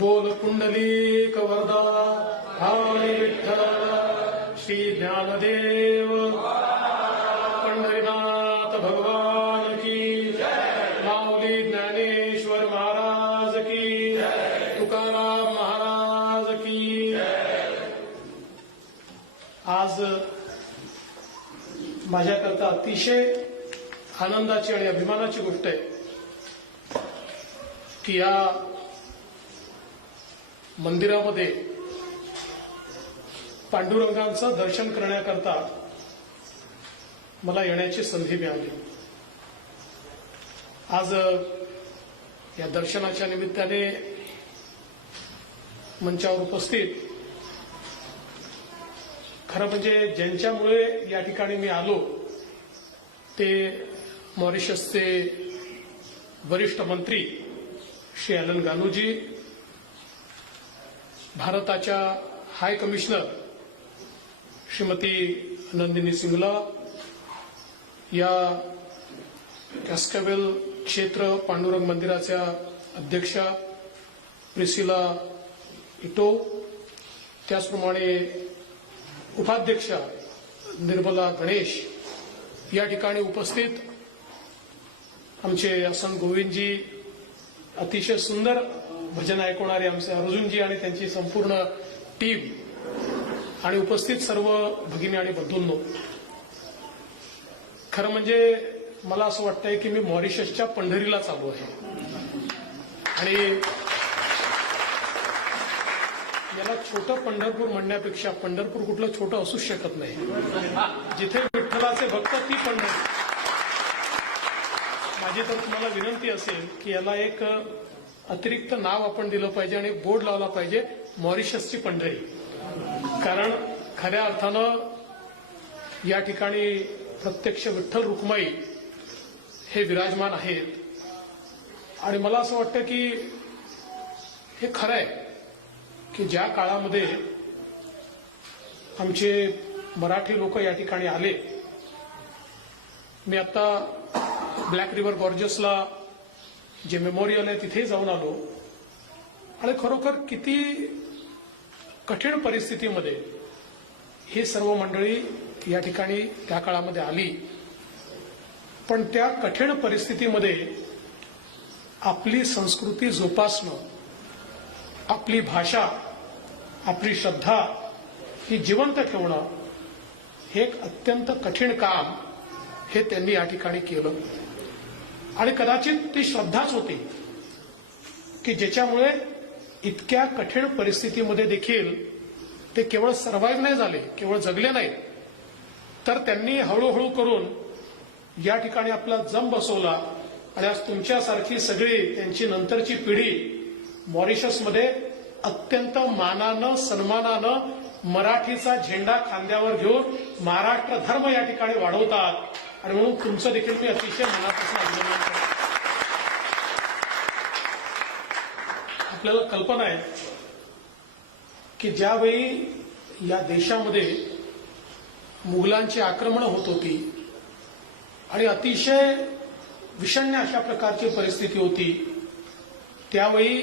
बोल पुंडलिक वरदा भावनी विठ्ठल श्री ज्ञानदेव पंढरीनाथ भगवान की माऊली ज्ञानेश्वर महाराज की तुकाराम महाराज की। आज माझ्याकरता अतिशय आनंदाची आणि अभिमानाची गोष्ट आहे की या मंदिरामध्ये पांडुरंगांचं दर्शन करण्याकरता मला येण्याची संधी मिळाली। आज या दर्शनाच्या निमित्ताने मंचावर उपस्थित खरं म्हणजे ज्यांच्यामुळे या ठिकाणी मी आलो ते मॉरिशसचे वरिष्ठ मंत्री श्री एलन गानूजी, भारताच्या हाय कमिशनर श्रीमती नंदिनी सिंगला, या कॅस्कावेल क्षेत्र पांडुरंग मंदिराच्या अध्यक्षा प्रिसिला इटो, त्याचप्रमाणे उपाध्यक्षा निर्मला गणेश, या ठिकाणी उपस्थित आमचे असंत गोविंदजी, अतिशय सुंदर भजन ऐकवणारे आमचे अर्जुनजी आणि त्यांची संपूर्ण टीम, आणि उपस्थित सर्व भगिनी आणि बंधूंनो, खरं म्हणजे मला असं वाटतंय की मी मॉरिशसच्या पंढरीला चालू आहे आणि याला छोटं पंढरपूर म्हणण्यापेक्षा पंढरपूर कुठलं छोटं असूच शकत नाही। जिथे विठ्ठलाचे भक्त ती पंढरी। माझी तर तुम्हाला विनंती असेल की याला एक अतिरिक्त नाव आपण दिलं पाहिजे आणि बोर्ड लावला पाहिजे, मॉरिशसची पंढरी, कारण खऱ्या अर्थानं या ठिकाणी प्रत्यक्ष विठ्ठल रुक्माई हे विराजमान आहेत। आणि मला असं वाटतं की हे खरं आहे की ज्या काळामध्ये आमचे मराठी लोक या ठिकाणी आले, मी आता ब्लॅक रिव्हर गॉर्जसला जे मेमोरियल आहे तिथे जाऊन आलो आणि खरोखर किती कठीण परिस्थितीमध्ये ही सर्व मंडळी या ठिकाणी त्या काळामध्ये आली, पण त्या कठीण परिस्थितीमध्ये आपली संस्कृती जोपासणं, आपली भाषा, आपली श्रद्धा ही जिवंत ठेवणं हे एक अत्यंत कठीण काम हे त्यांनी या ठिकाणी केलं। आणि कदाचित ती श्रद्धाच होती की ज्याच्यामुळे इतक्या कठीण परिस्थितीमध्ये देखील ते केवळ सर्व्हाइव्ह नाही झाले, केवळ जगले नाहीत, तर त्यांनी हळूहळू करून या ठिकाणी आपला जम बसवला आणि आज तुमच्यासारखी सगळी त्यांची नंतरची पिढी मॉरिशसमध्ये अत्यंत मानानं सन्मानानं मराठीचा झेंडा खांद्यावर घेऊन महाराष्ट्र धर्म या ठिकाणी वाढवतात आणि म्हणून तुमचं देखील मी अतिशय मनापासून अभिनंदन करतो। आपल्याला कल्पना आहे की ज्यावेळी या देशामध्ये मुघलांची आक्रमणं होत होती आणि अतिशय विषण्ण अशा प्रकारची परिस्थिती होती, त्यावेळी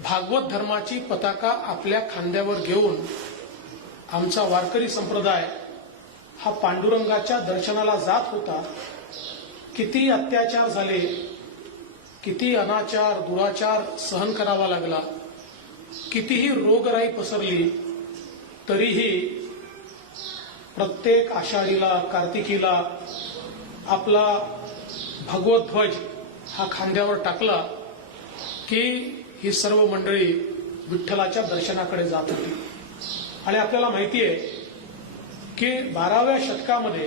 भागवत धर्माची पताका आपल्या खांद्यावर घेऊन आमचा वारकरी संप्रदाय हा पांडुरंगाच्या दर्शनाला जात होता। किती अत्याचार झाले, किती अनाचार दुराचार सहन करावा लागला, कितीही रोगराई पसरली, तरीही प्रत्येक आषाढीला कार्तिकीला आपला भगवत ध्वज हा खांद्यावर टाकला की ही सर्व मंडळी विठ्ठलाच्या दर्शनाकडे जात होती। आणि आपल्याला माहिती आहे की 12व्या शतकामध्ये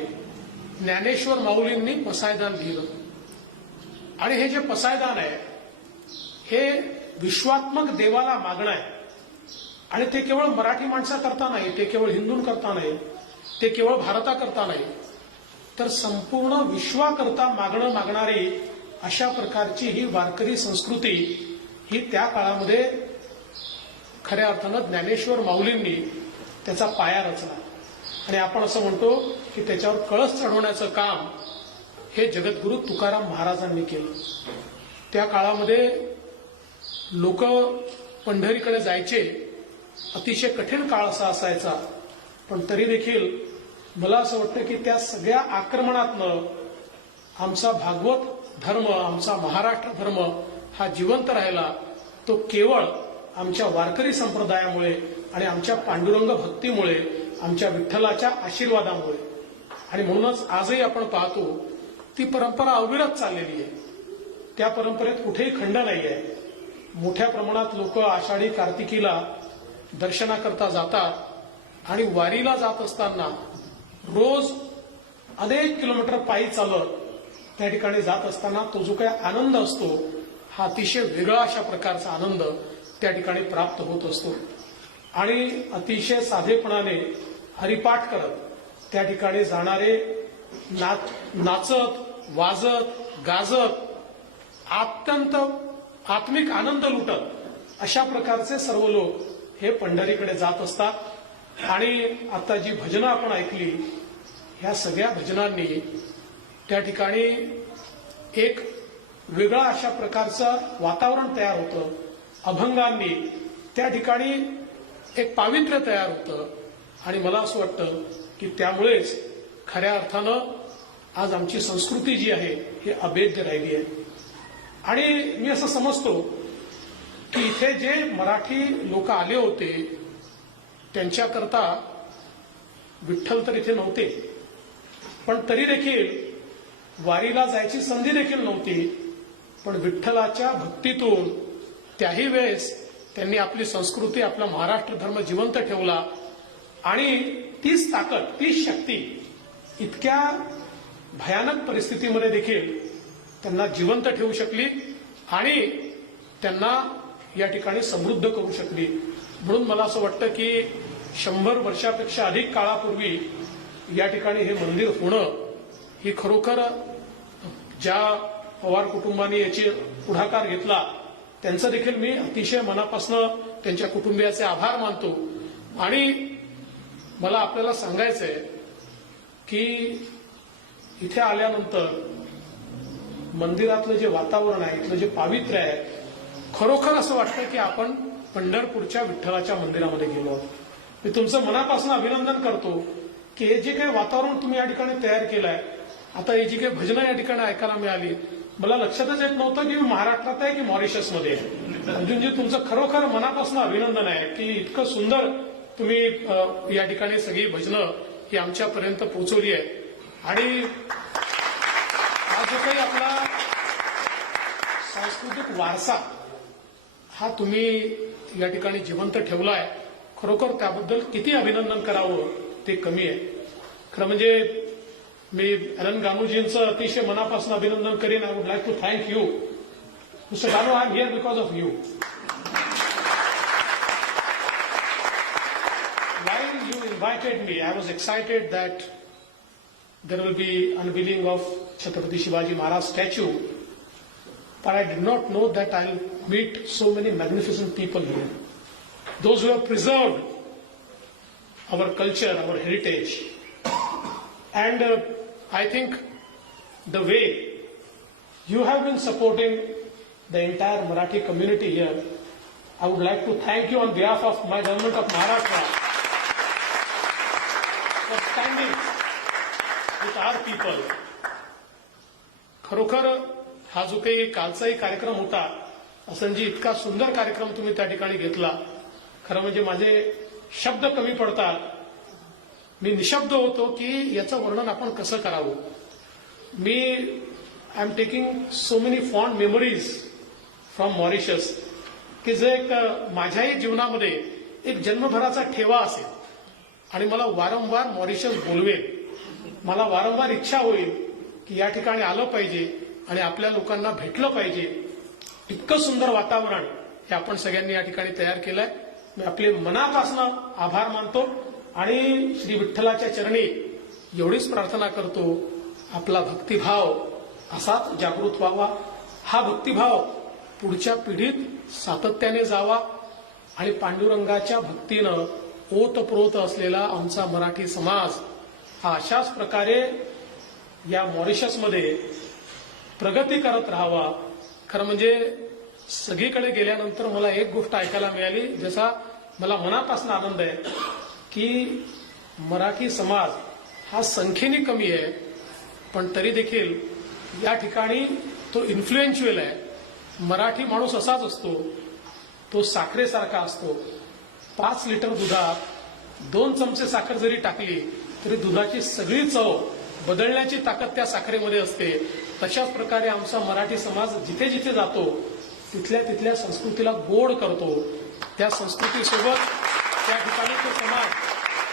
ज्ञानेश्वर माऊलींनी पसायदान लिहिलं आणि हे जे पसायदान आहे हे विश्वात्मक देवाला मागणं आहे आणि ते केवळ मराठी माणसाकरता नाही, ते केवळ हिंदूंकरता नाही, ते केवळ भारताकरता नाही, तर संपूर्ण विश्वाकरता मागणं मागणारी अशा प्रकारची ही वारकरी संस्कृती ही त्या काळामध्ये खऱ्या अर्थानं ज्ञानेश्वर माऊलींनी त्याचा पाया रचला। आणि आपण असं म्हणतो की त्याच्यावर कळस चढवण्याचं काम हे जगद्गुरू तुकाराम महाराजांनी केलं। त्या काळामध्ये लोक पंढरीकडे जायचे अतिशय कठीण काळ असा असायचा, पण तरी देखील मला असं वाटतं की त्या सगळ्या आक्रमणातनं आमचा भागवत धर्म, आमचा महाराष्ट्र धर्म हा जिवंत राहिला. तो केवळ आमच्या वारकरी संप्रदायामुळे आणि आमच्या पांडुरंग भक्तीमुळे, आमच्या विठ्ठलाच्या आशीर्वादामुळे. आणि म्हणूनच आजही आपण पाहतो ती परंपरा अविरत चाललेली आहे. त्या परंपरेत कुठेही खंड नाही आहे. मोठ्या प्रमाणात लोक आषाढी कार्तिकीला दर्शनाकरता जातात आणि वारीला जात असताना रोज अनेक किलोमीटर पायी चालत त्या ठिकाणी जात असताना तो जो काही आनंद असतो हा अतिशय वेगळा अशा प्रकारचा आनंद त्या ठिकाणी प्राप्त होत असतो. आणि अतिशय साधेपणाने हरिपाठ करत त्या ठिकाणी जाणारे नाचत, वाजत, गाजत, अत्यंत आत्मिक आनंद लुटत अशा प्रकारचे सर्व लोक हे पंढरीकडे जात असतात. आणि आता जी भजनं आपण ऐकली, ह्या सगळ्या भजनांनी त्या ठिकाणी एक वेगळा अशा प्रकारचं वातावरण तयार होतं. अभंगांनी त्या ठिकाणी एक पावित्र्य तयार होतं. आणि मला असं वाटतं की त्यामुळेच खऱ्या अर्थानं आज आमची संस्कृती जी आहे ही अभेद्य राहिली आहे. आणि मी असं समजतो की इथे जे मराठी लोक आले होते त्यांच्याकरता विठ्ठल तर इथे नव्हते, पण तरी देखील वारीला जायची संधी देखील नव्हती. पण विठ्ठलाच्या भक्तीतून त्याही वेळेस त्यांनी आपली संस्कृती, आपला महाराष्ट्र धर्म जिवंत ठेवला. आणि तीच ताकद, तीच शक्ती इतक्या भयानक परिस्थितीमध्ये देखील त्यांना जिवंत ठेवू शकली आणि त्यांना या ठिकाणी समृद्ध करू शकली. म्हणून मला असं वाटतं की 100 वर्षापेक्षा अधिक काळापूर्वी या ठिकाणी हे मंदिर होणं ही खरोखर ज्या पवार कुटुंबाने याची पुढाकार घेतला त्यांचं देखील मी अतिशय मनापासून त्यांच्या कुटुंबियाचे आभार मानतो. आणि मला आपल्याला सांगायचंय की इथे आल्यानंतर मंदिरातलं जे वातावरण आहे, इथलं जे पावित्र्य आहे, खरोखर असं वाटतं की आपण पंढरपूरच्या विठ्ठलाच्या मंदिरामध्ये गेलो आहोत. मी तुमचं मनापासून अभिनंदन करतो की हे जे काही वातावरण तुम्ही या ठिकाणी तयार केलं आहे, आता ही जी काही भजनं या ठिकाणी ऐकायला मिळाली, मला लक्षातच येत नव्हतं की मी महाराष्ट्रात आहे की मॉरिशसमध्ये आहे. अर्जुनजी, तुमचं खरोखर मनापासून अभिनंदन आहे की इतकं सुंदर तुम्ही या ठिकाणी सगळी भजनं ही आमच्यापर्यंत पोहोचवली आहे. आणि हा जो काही आपला सांस्कृतिक वारसा हा तुम्ही या ठिकाणी जिवंत ठेवला आहे, खरोखर त्याबद्दल किती अभिनंदन करावं ते कमी आहे. खरं म्हणजे मी एलन गानूजींचं अतिशय मनापासून अभिनंदन करीन. I would like to thank you mister Ganu. I am here because of you. While you invited me, I was excited that there will be unveiling of Chhatrapati Shivaji Maharaj statue, but I did not know that I'll meet so many magnificent people here. Those who have preserved our culture, our heritage. And I think the way you have been supporting the entire Marathi community here, I would like to thank you on behalf of my government of Maharashtra for standing with our people. खरोखर हा जो काही कालचाही कार्यक्रम होता, असंजी इतका सुंदर कार्यक्रम तुम्ही त्या ठिकाणी घेतला. खरं म्हणजे माझे शब्द कमी पडतात. मी निशब्द होतो की याचं वर्णन आपण कसं करावं. मी I am taking so many fond memories from Mauritius की जे एक माझ्याही जीवनामध्ये एक जन्मभराचा ठेवा असेल आणि मला वारंवार मॉरिशस बोलवेल. मला वारंवार इच्छा होईल की या ठिकाणी आलं पाहिजे आणि आपल्या लोकांना भेटलं पाहिजे. इतकं सुंदर वातावरण हे आपण सगळ्यांनी या ठिकाणी तयार केलंय. मी आपले मनापासून आभार मानतो आणि श्री विठ्ठलाच्या चरणी एवढीच प्रार्थना करतो, आपला भक्तिभाव असाच जागृत व्हावा. हा भक्तिभाव पुढच्या पिढीत सातत्याने जावा आणि पांडुरंगाच्या भक्तीनं ओतप्रोत असलेला आमचा मराठी समाज हा अशाच प्रकारे या मॉरिशसमध्ये प्रगती करत राहावा. खरं म्हणजे सगळीकडे गेल्यानंतर मला एक गोष्ट ऐकायला मिळाली, ज्याचा मला मनापासून आनंद आहे, की मराठी समाज हा संख्येने कमी आहे, पण तरी देखील या ठिकाणी तो इन्फ्लुएन्शियल आहे. मराठी माणूस असाच असतो, तो साखरेसारखा असतो. 5 लिटर दुधात 2 चमचे साखर जरी टाकली तरी दुधाची सगळी चव बदलण्याची ताकद त्या साखरेमध्ये असते. तशाच प्रकारे आमचा मराठी समाज जिथे जिथे जातो तिथल्या तिथल्या संस्कृतीला गोड करतो. त्या संस्कृतीसोबत त्या ठिकाणी तो समाज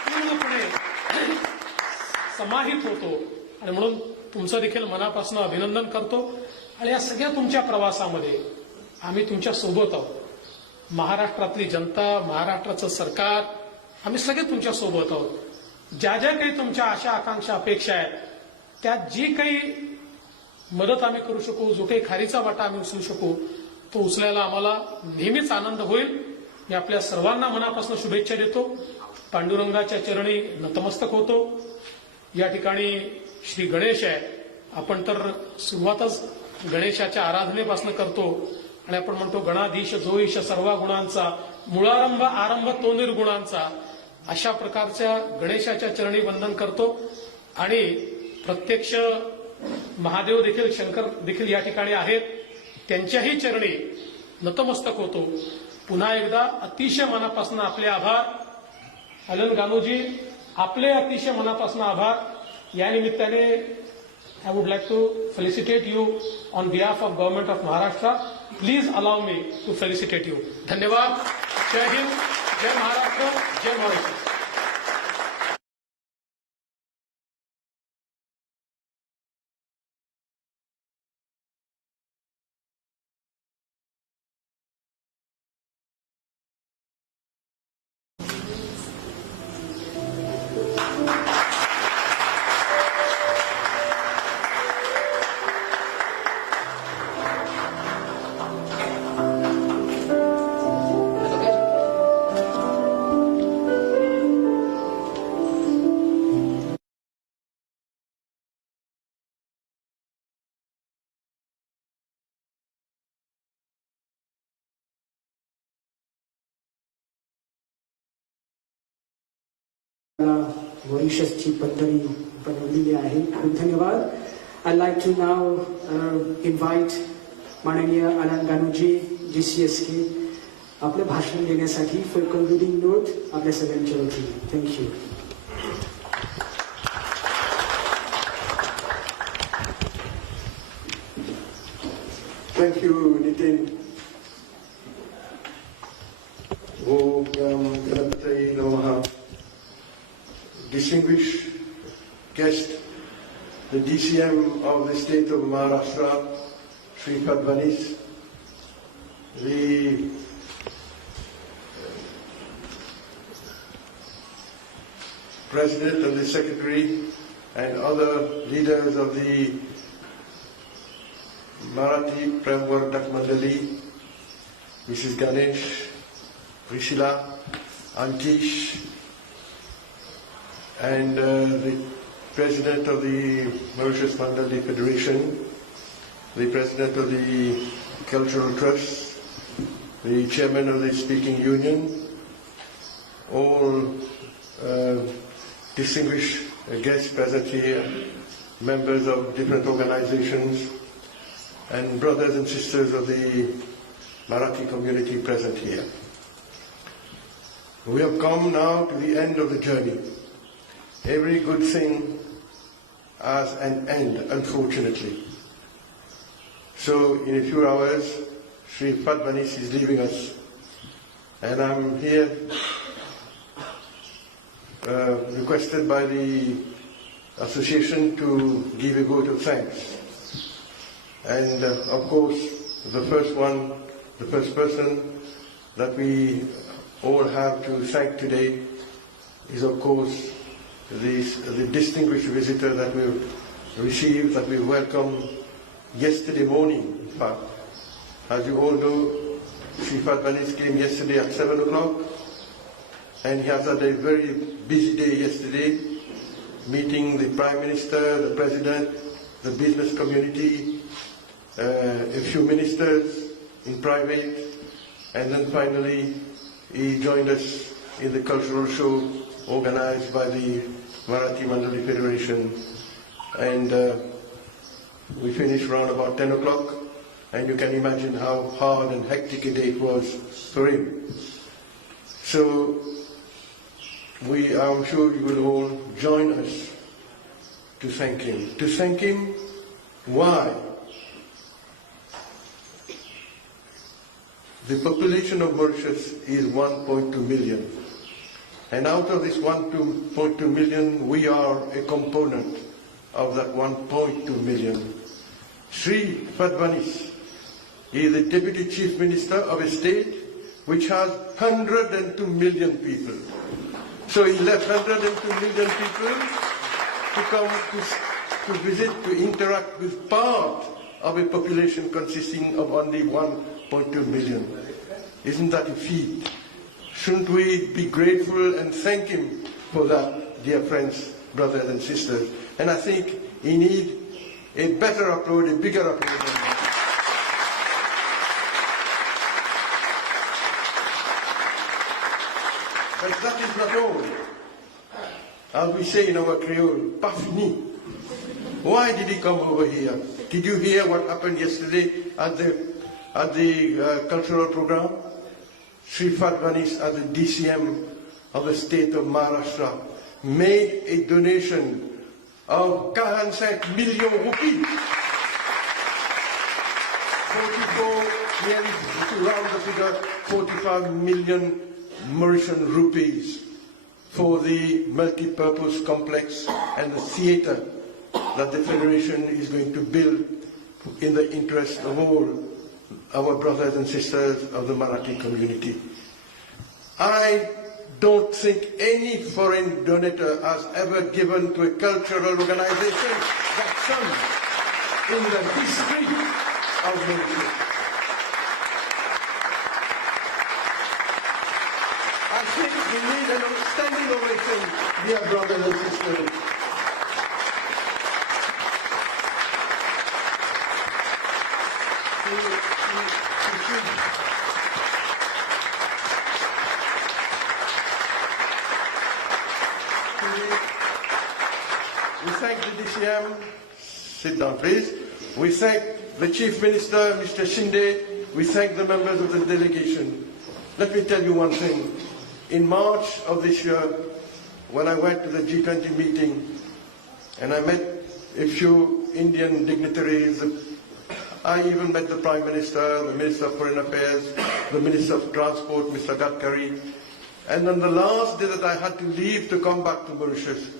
पूर्णपणे समाहित होतो. आणि म्हणून तुमचं देखील मनापासून अभिनंदन करतो. आणि या सगळ्या तुमच्या प्रवासामध्ये आम्ही तुमच्या सोबत आहोत. महाराष्ट्रातली जनता, महाराष्ट्राचं सरकार, आम्ही सगळे तुमच्या सोबत आहोत. ज्या ज्या काही तुमच्या आशा आकांक्षा अपेक्षा आहेत, त्यात जी काही मदत आम्ही करू शकू, जो काही खारीचा वाटा आम्ही उचलू शकू, तो उचलायला आम्हाला नेहमीच आनंद होईल. मी आपल्या सर्वांना मनापासून शुभेच्छा देतो. पांडुरंगाच्या चरणी नतमस्तक होतो. या ठिकाणी श्री गणेश आहे. आपण तर सुरुवातच गणेशाच्या आराधनेपासून करतो आणि आपण म्हणतो गणाधीश जो ईश सर्व गुणांचा, मूळारंभ आरंभ तो निर्गुणांचा. अशा प्रकारच्या गणेशाच्या चरणी वंदन करतो. आणि प्रत्यक्ष महादेव देखील, शंकर देखील या ठिकाणी आहेत, त्यांच्याही चरणी नतमस्तक होतो. पुन्हा एकदा अतिशय मनापासून आपले आभार. अलन गानूजी, आपले अतिशय मनापासून आभार. या निमित्ताने I would like to felicitate you on behalf of Government of Maharashtra. Please allow me to felicitate you. धन्यवाद. जय हिंद, जय महाराष्ट्र, जय मॉरिशस. मॉरिशसची पंढरी बनवलेली आहे. खूप धन्यवाद. I'd like to now invite माननीय अनंत गानूजी GCSK आपले भाषण देण्यासाठी for concluding note आपल्या सगळ्यांच्या वतीने. Thank you. Thank you, Nitin. Distinguished guest, the DCM of the state of Maharashtra, Sri Fadणव, the President and the Secretary and other leaders of the Marathi Premvardak Mandali, Mrs. Ganesh, Priscilla, Antish, and the President of the Mauritius Mandali Federation, the President of the Cultural Trust, the Chairman of the Speaking Union, all distinguished guests present here, members of different organizations, and brothers and sisters of the Marathi community present here. We have come now to the end of the journey. Every good thing has an end, unfortunately. So in a few hours, Sri Fadणव is leaving us. And I'm here requested by the association to give a vote of thanks. And of course, the first person that we all have to thank today is of course the distinguished visitor that we've received, that we welcomed yesterday morning, in fact. As you all know, Sri Fadणव came yesterday at 7 o'clock, and he has had a very busy day yesterday, meeting the Prime Minister, the President, the business community, a few ministers, in private, and then finally he joined us in the cultural show organized by the Marathi Mandali Federation, and we finished around about 10 o'clock, and you can imagine how hard and hectic a day it was for him. So I'm sure you will all join us to thank him. To thank him, why? The population of Mauritius is 1.2 million. And out of this 1.2 million, we are a component of that 1.2 million. Sri Fadhwani is the Deputy Chief Minister of a state which has 102 million people. So he left 102 million people to come to visit, to interact with part of a population consisting of only 1.2 million. Isn't that a feat? Shouldn't we be grateful and thank him for that, dear friends, brothers and sisters? And I think he needs a better applaud, a bigger applaud than that. But that is not all. As we say in our Creole, pas fini. Why did he come over here? Did you hear what happened yesterday at the cultural program? Sri Fadhwani, as the DCM of the state of Maharashtra, made a donation of 45 million rupees. 44, nearly to round the figure, 45 million Mauritian rupees for the multi-purpose complex and the theatre that the Federation is going to build in the interest of all our brothers and sisters of the Marathi community. I don't think any foreign donator has ever given to a cultural organization that sum in the history of Mauritius. I think we need an outstanding ovation, dear brothers and sisters. We thank the DCM, sit down please. We thank the Chief Minister, Mr. Shinde. We thank the members of the delegation. Let me tell you one thing. In March of this year, when I went to the G20 meeting and I met a few Indian dignitaries, I even met the Prime Minister, the Minister of Foreign Affairs, the Minister of Transport, Mr. Gadkari. And on the last day that I had to leave to come back to Mauritius,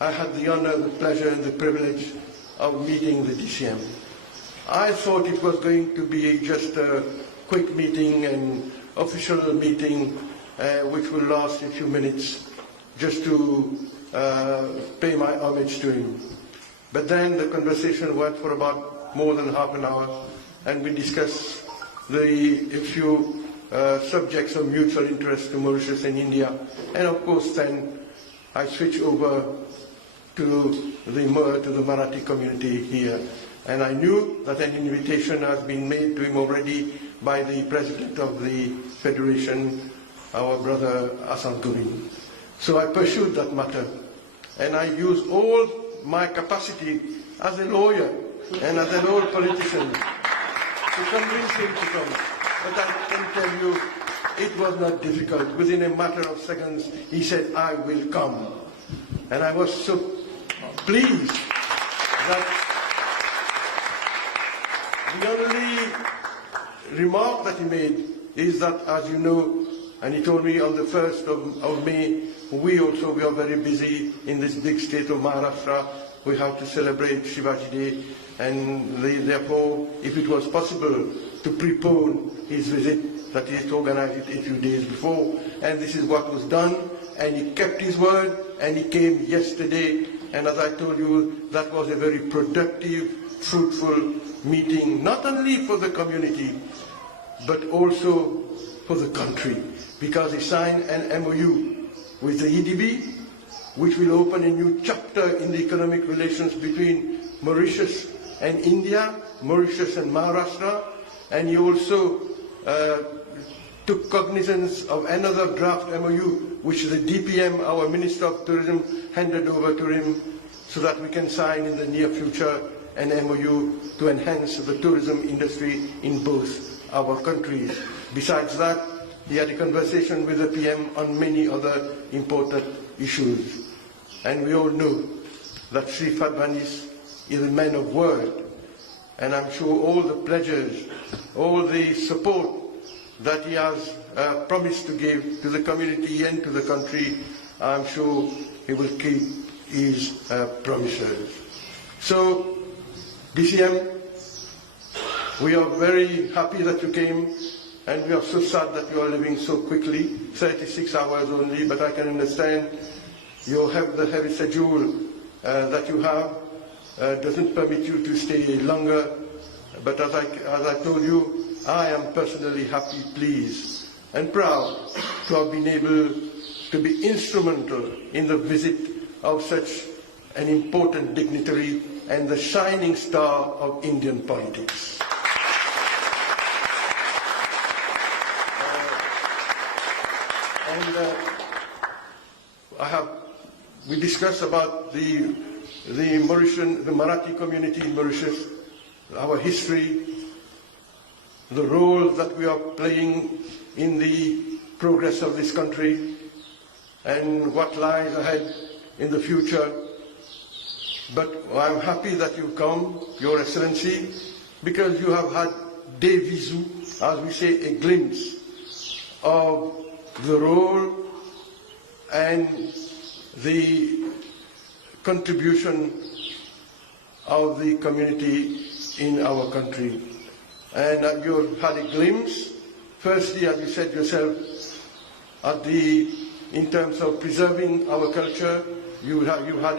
I had the honor, the pleasure and the privilege of meeting the DCM. I thought it was going to be just a quick meeting, an official meeting, which will last a few minutes, just to pay my homage to him. But then the conversation went for about more than half an hour, and we discussed a few subjects of mutual interest to Mauritius and India. And of course then I switched over to the Marathi community here. And I knew that an invitation has been made to him already by the President of the Federation, our brother Asan Turin. So I pursued that matter, and I used all my capacity as a lawyer and as an old politician to convince him to come. But I can tell you, it was not difficult. Within a matter of seconds, he said, I will come. And I was so pleased that the only remark that he made is that, as you know, and he told me on the 1st of May, we are very busy in this big state of Maharashtra. We have to celebrate Shivaji Day, and therefore, if it was possible to prepone his visit, that he had organized it a few days before, and this is what was done, and he kept his word, and he came yesterday, and as I told you, that was a very productive, fruitful meeting, not only for the community, but also for the country, because he signed an MOU with the EDB, which will open a new chapter in the economic relations between Mauritius and India, Mauritius and Maharashtra, and he also took cognizance of another draft MOU, which the DPM, our Minister of Tourism, handed over to him, so that we can sign in the near future an MOU to enhance the tourism industry in both our countries. Besides that, he had a conversation with the PM on many other important issues. And we all know that Sri Fadhani is a man of word, and I'm sure all the pledges, all the support that he has promised to give to the community and to the country, I'm sure he will keep his promises. So, DCM, we are very happy that you came, and we are so sad that you are leaving so quickly, 36 hours only, but I can understand you have the heavy schedule that you have, doesn't permit you to stay longer, but as I told you, I am personally happy, pleased, and proud to have been able to be instrumental in the visit of such an important dignitary and the shining star of Indian politics. We discussed about the Marathi community in Mauritius, our history, the role that we are playing in the progress of this country, and what lies ahead in the future. But I'm happy that you've come, Your Excellency, because you have had des visu, as we say, a glimpse of the role and the contribution of the community in our country. And you've had a glimpse, firstly, as you said yourself, in terms of preserving our culture. You had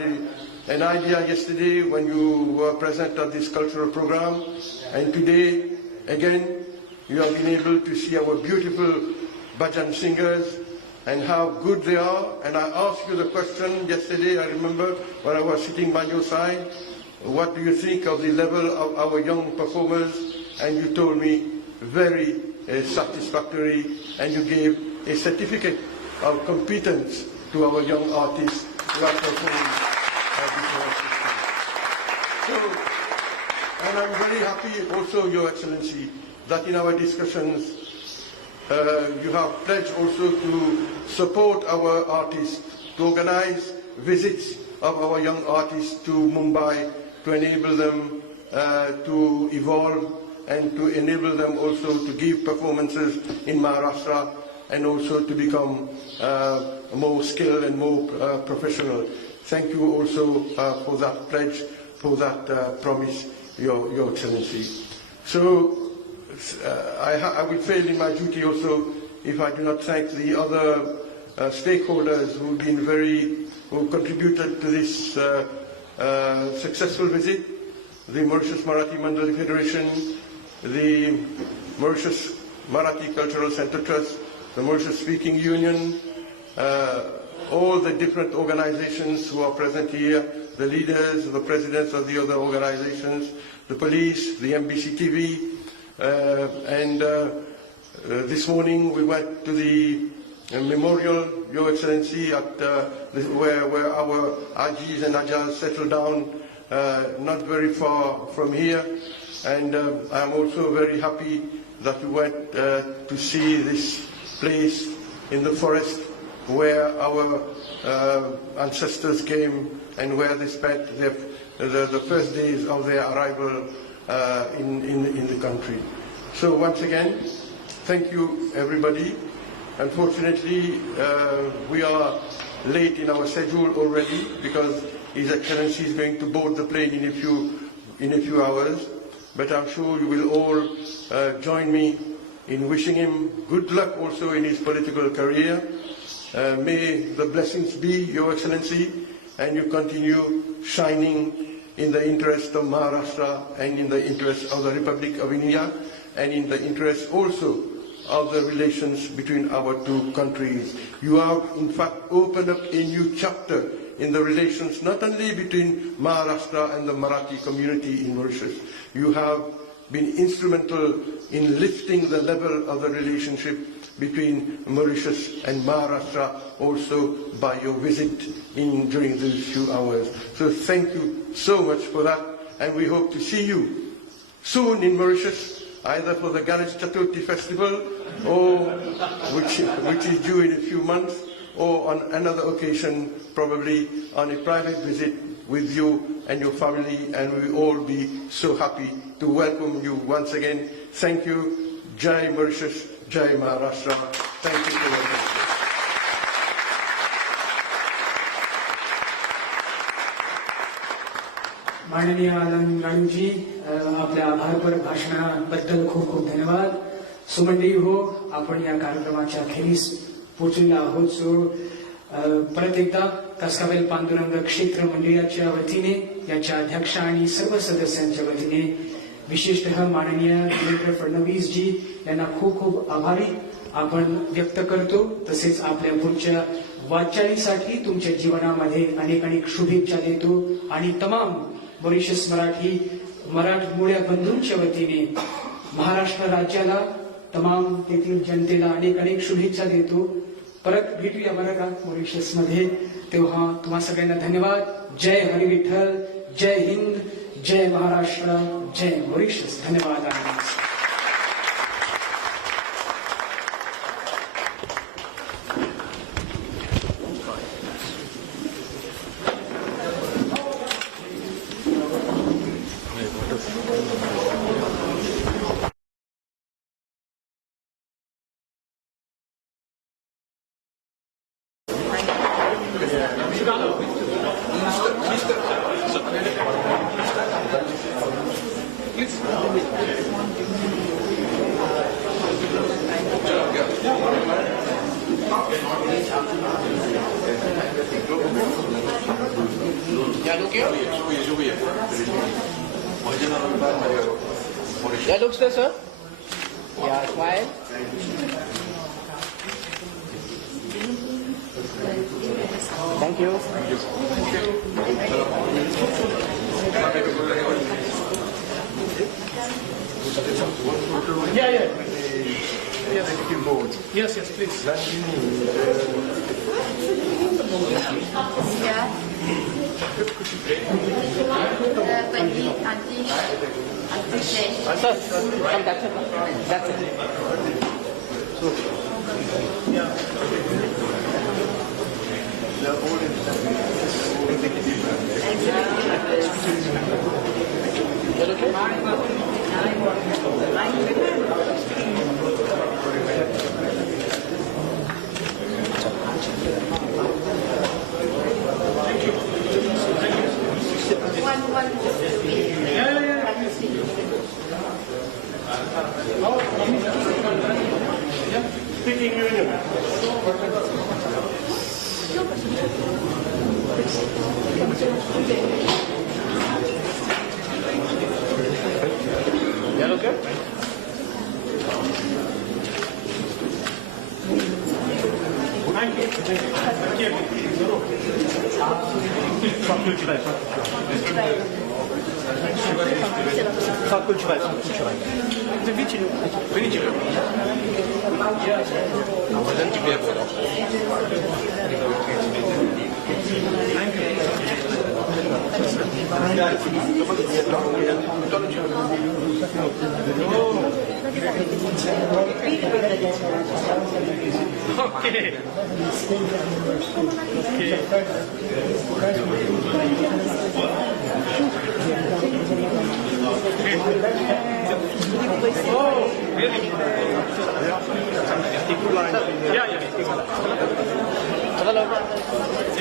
an idea yesterday when you were present at this cultural program, and today, again, you have been able to see our beautiful bhajan singers and how good they are. And I asked you the question yesterday, I remember, when I was sitting by your side, what do you think of the level of our young performers? And you told me very satisfactory, and you gave a certificate of competence to our young artists who are performing before us. So, and I'm very happy also, Your Excellency, that in our discussions you have pledged also to support our artists, to organize visits of our young artists to Mumbai, to enable them to evolve and to enable them also to give performances in Maharashtra and also to become more skilled and more professional. Thank you also for that pledge, for that promise, Your Excellency. So I will fail in my duty also if I do not thank the other stakeholders who contributed to this successful visit, the Mauritius Marathi Mandali Federation, the Mauritius Marathi Cultural Center Trust, the Mauritius Speaking Union, all the different organizations who are present here, the leaders, the presidents of the other organizations, the police, the MBC TV, and this morning we went to the memorial, Your Excellency, at where our Ajis and Ajas settled down, not very far from here. And I am also very happy that we went to see this place in the forest where our ancestors came and where they spent the first days of their arrival in the country. So once again, thank you everybody. Unfortunately, we are late in our schedule already because His Excellency is going to board the plane in a few hours. But I'm sure you will all join me in wishing him good luck also in his political career. May the blessings be, Your Excellency, and you continue shining in the interest of Maharashtra and in the interest of the Republic of India and in the interest also of the relations between our two countries. You have in fact opened up a new chapter in the relations not only between Maharashtra and the Marathi community in Mauritius. You have been instrumental in lifting the level of the relationship between Mauritius and Maharashtra also by your visit during those few hours. So thank you so much for that, and we hope to see you soon in Mauritius, either for the Ganesh Chaturthi festival, or which is due in a few months, or on another occasion, probably on a private visit with you and your family, and we will all be so happy to welcome you once again. Thank you. Jai Mauritius, Jai Maharashtra. Thank you for your attention. माननीय गानूजी, आपल्या आभारपर भाषणाबद्दल खूप खूप धन्यवाद. सुमंडी हो, आपण या कार्यक्रमाच्या अखेरीस पोहोचलेला आहोत. सो परत एकदा कासकावेल पांडुरंग क्षेत्र मंडळाच्या वतीने, याच्या अध्यक्ष आणि सर्व सदस्यांच्या वतीने विशेषतः माननीय देवेंद्र फडणवीस जी यांना खूप खूप आभारी आपण व्यक्त करतो. तसेच आपल्या पुढच्या वाटचालीसाठी तुमच्या जीवनामध्ये अनेक शुभेच्छा देतो आणि तमाम मॉरिशस मराठमोळ्या बंधूंच्या वतीने महाराष्ट्र राज्याला, तमाम तेथील जनतेला अनेक शुभेच्छा देतो. परत भेटूया बरं का मॉरिशसमध्ये. तेव्हा तुम्हा सगळ्यांना धन्यवाद. जय हरी विठ्ठल, जय हिंद, जय महाराष्ट्र, जय मॉरिशस. धन्यवाद. Yeah, looks there, sir. Yeah, smile. Thank you. Yeah. Yes, please. Yeah. When he auntie said, Sir, come, that's it. That's it. Speaking union. Yeah, okay.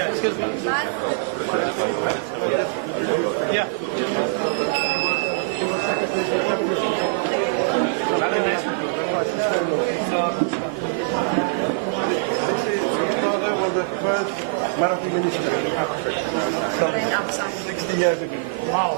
Excuse me. Yeah. Father was the first Marathi minister some 60 years ago. Wow.